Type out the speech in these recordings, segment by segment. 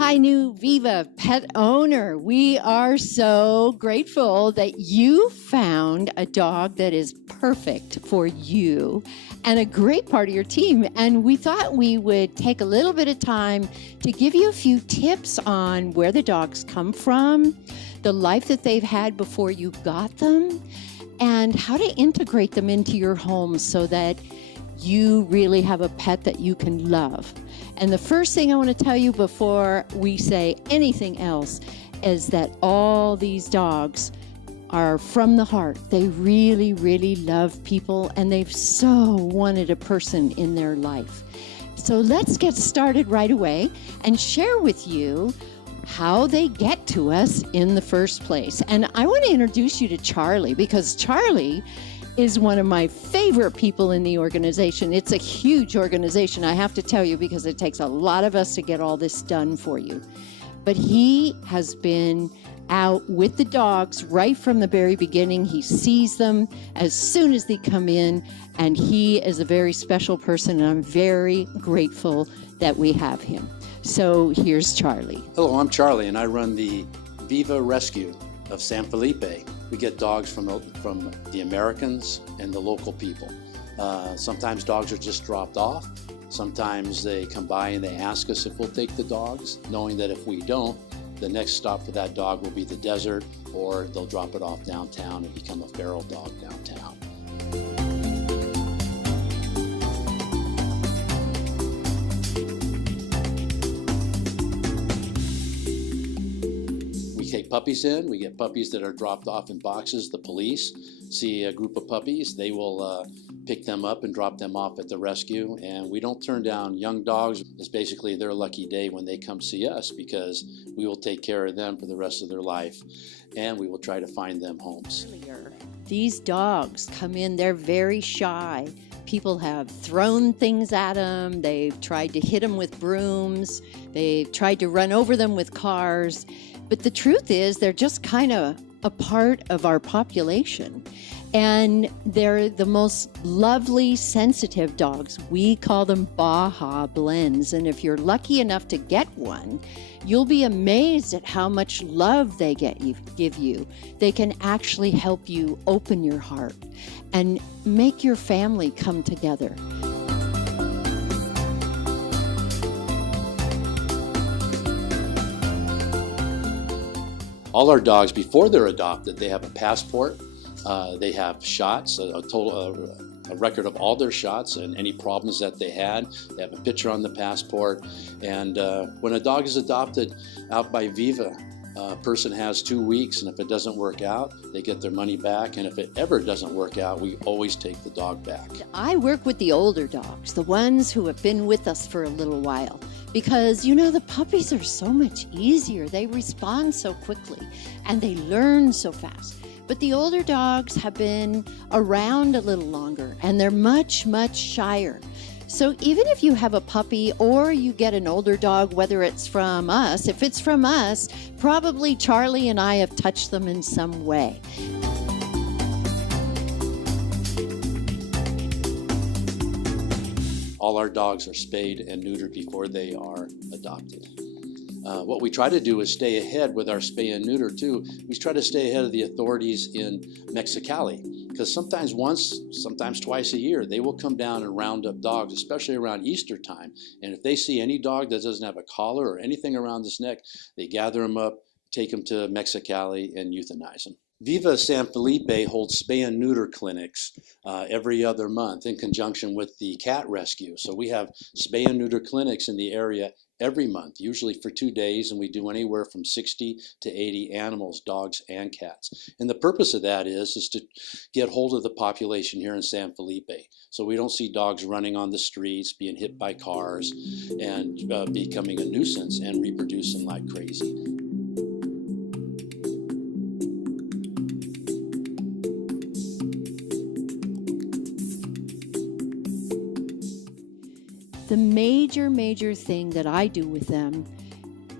Hi, new Viva pet owner. We are so grateful that you found a dog that is perfect for you and a great part of your team. And we thought we would take a little bit of time to give you a few tips on where the dogs come from, the life that they've had before you got them, and how to integrate them into your home so that you really have a pet that you can love. And the first thing I want to tell you before we say anything else is that all these dogs are from the heart. They really, really love people, and they've so wanted a person in their life. So let's get started right away and share with you how they get to us in the first place. And I want to introduce you to Charlie, because Charlie is one of my favorite people in the organization. It's a huge organization, I have to tell you, because it takes a lot of us to get all this done for you. But he has been out with the dogs right from the very beginning. He sees them as soon as they come in, and he is a very special person, and I'm very grateful that we have him. So here's Charlie. Hello, I'm Charlie, and I run the VIVA Rescue of San Felipe. We get dogs from the Americans and the local people. Sometimes dogs are just dropped off. Sometimes they come by and they ask us if we'll take the dogs, knowing that if we don't, the next stop for that dog will be the desert, or they'll drop it off downtown and become a feral dog downtown. Take puppies in. We get puppies that are dropped off in boxes. The police see a group of puppies, they will pick them up and drop them off at the rescue. And we don't turn down young dogs. It's basically their lucky day when they come see us, because we will take care of them for the rest of their life, and we will try to find them homes. These dogs come in, they're very shy. People have thrown things at them. They've tried to hit them with brooms. They've tried to run over them with cars. But the truth is, they're just kind of a part of our population. And they're the most lovely, sensitive dogs. We call them Baja Blends. And if you're lucky enough to get one, you'll be amazed at how much love they give you. They can actually help you open your heart and make your family come together. All our dogs, before they're adopted, they have a passport, they have shots, a record of all their shots and any problems that they had. They have a picture on the passport. And when a dog is adopted out by Viva, a person has 2 weeks, and if it doesn't work out, they get their money back. And if it ever doesn't work out, we always take the dog back. I work with the older dogs, the ones who have been with us for a little while. Because, you know, the puppies are so much easier. They respond so quickly, and they learn so fast. But the older dogs have been around a little longer, and they're much, much shyer. So even if you have a puppy or you get an older dog, whether it's from us, if it's from us, probably Charlie and I have touched them in some way. All our dogs are spayed and neutered before they are adopted. What we try to do is stay ahead with our spay and neuter too. We try to stay ahead of the authorities in Mexicali, because sometimes once, sometimes twice a year, they will come down and round up dogs, especially around Easter time. And if they see any dog that doesn't have a collar or anything around his neck, they gather them up, take them to Mexicali, and euthanize them. Viva San Felipe holds spay and neuter clinics every other month in conjunction with the cat rescue. So we have spay and neuter clinics in the area every month, usually for 2 days, and we do anywhere from 60 to 80 animals, dogs and cats. And the purpose of that is to get hold of the population here in San Felipe. So we don't see dogs running on the streets, being hit by cars, and becoming a nuisance and reproducing like crazy. The major thing that I do with them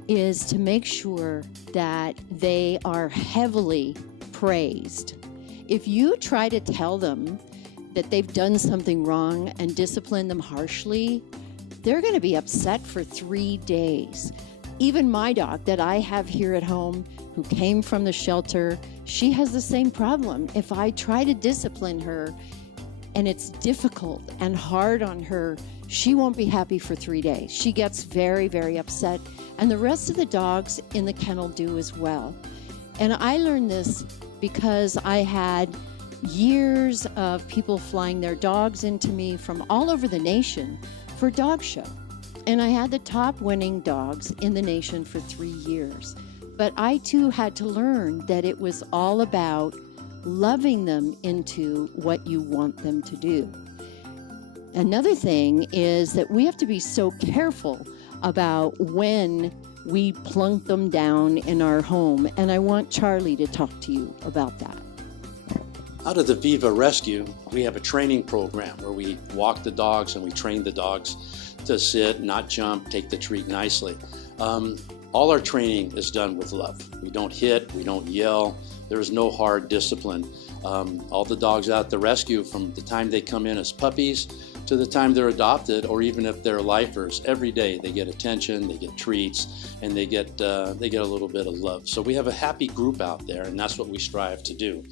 is to make sure that they are heavily praised. If you try to tell them that they've done something wrong and discipline them harshly, they're going to be upset for 3 days. even my dog that I have here at home, who came from the shelter, she has the same problem. If I try to discipline her and it's difficult and hard on her, she won't be happy for 3 days. She gets very, very upset. And the rest of the dogs in the kennel do as well. And I learned this because I had years of people flying their dogs into me from all over the nation for dog show. And I had the top winning dogs in the nation for 3 years. But I too had to learn that it was all about loving them into what you want them to do. Another thing is that we have to be so careful about when we plunk them down in our home. And I want Charlie to talk to you about that. Out of the VIVA Rescue, we have a training program where we walk the dogs and we train the dogs to sit, not jump, take the treat nicely. All our training is done with love. We don't hit, we don't yell, there's no hard discipline. All the dogs out at the rescue, from the time they come in as puppies to the time they're adopted, or even if they're lifers, every day they get attention, they get treats, and they get a little bit of love. So we have a happy group out there, and that's what we strive to do.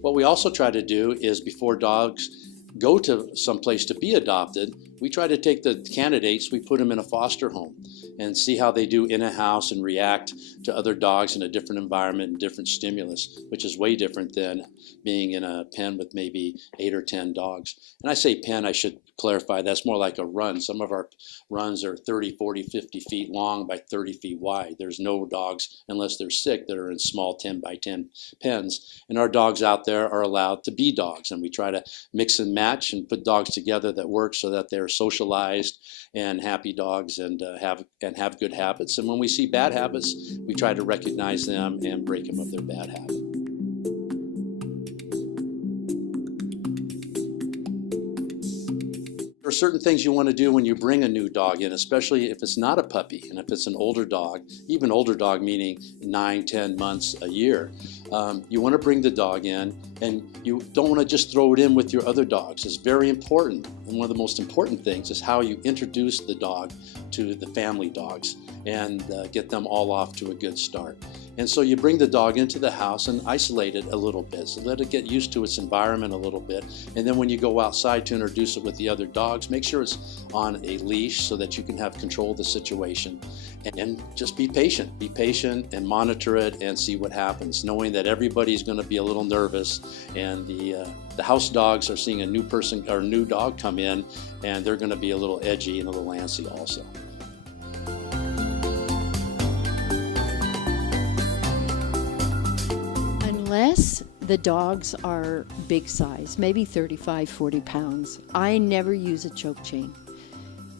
What we also try to do is, before dogs go to some place to be adopted, we try to take the candidates, we put them in a foster home and see how they do in a house and react to other dogs in a different environment and different stimulus, which is way different than being in a pen with maybe 8 or 10 dogs. And I say pen, I should clarify, that's more like a run. Some of our runs are 30, 40, 50 feet long by 30 feet wide. There's no dogs, unless they're sick, that are in small 10 by 10 pens. And our dogs out there are allowed to be dogs. And we try to mix and match and put dogs together that work so that they're socialized and happy dogs and have good habits. And when we see bad habits, we try to recognize them and break them of their bad habit. There are certain things you want to do when you bring a new dog in, especially if it's not a puppy and if it's an older dog, even older dog meaning 9, 10 months, a year. You want to bring the dog in, and you don't want to just throw it in with your other dogs. It's very important. And one of the most important things is how you introduce the dog to the family dogs and get them all off to a good start. And so you bring the dog into the house and isolate it a little bit. So let it get used to its environment a little bit. And then when you go outside to introduce it with the other dogs, make sure it's on a leash so that you can have control of the situation. And just be patient and monitor it and see what happens, knowing that everybody's going to be a little nervous, and the house dogs are seeing a new person or new dog come in, and they're going to be a little edgy and a little antsy also. Unless the dogs are big size, maybe 35, 40 pounds, I never use a choke chain.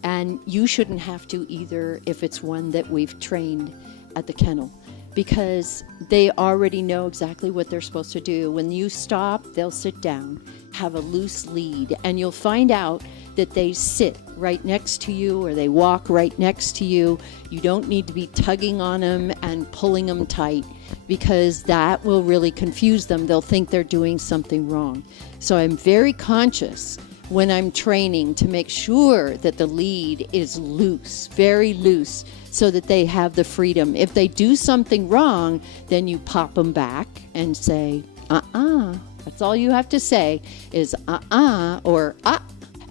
And you shouldn't have to either if it's one that we've trained at the kennel, because they already know exactly what they're supposed to do. When you stop, they'll sit down, have a loose lead, and you'll find out that they sit right next to you or they walk right next to you. You don't need to be tugging on them and pulling them tight, because that will really confuse them. They'll think they're doing something wrong. So I'm very conscious when I'm training to make sure that the lead is loose, very loose, so that they have the freedom. If they do something wrong, then you pop them back and say, That's all you have to say is or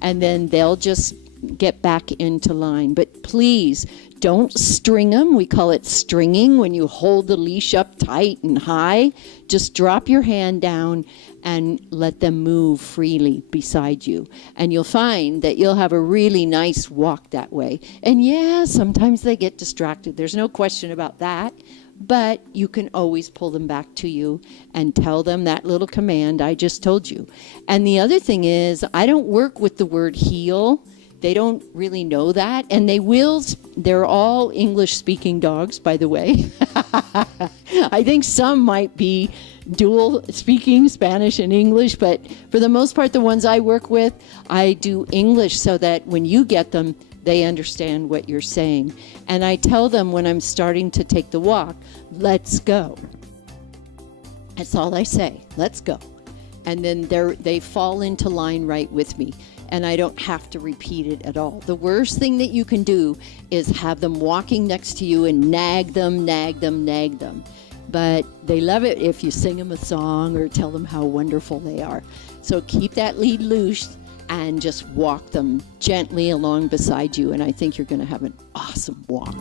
and then they'll just get back into line. But please don't string them. We call it stringing, when you hold the leash up tight and high. Just drop your hand down and let them move freely beside you. And you'll find that you'll have a really nice walk that way. And yeah, sometimes they get distracted. There's no question about that. But you can always pull them back to you and tell them that little command I just told you. And the other thing is, I don't work with the word heel. They don't really know that. And they're all English-speaking dogs, by the way. I think some might be dual speaking Spanish and English, but for the most part, the ones I work with, I do English so that when you get them, they understand what you're saying. And I tell them when I'm starting to take the walk, let's go. That's all I say, let's go. And then they fall into line right with me. and I don't have to repeat it at all. The worst thing that you can do is have them walking next to you and nag them. But they love it if you sing them a song or tell them how wonderful they are. So keep that lead loose and just walk them gently along beside you, and I think you're going to have an awesome walk.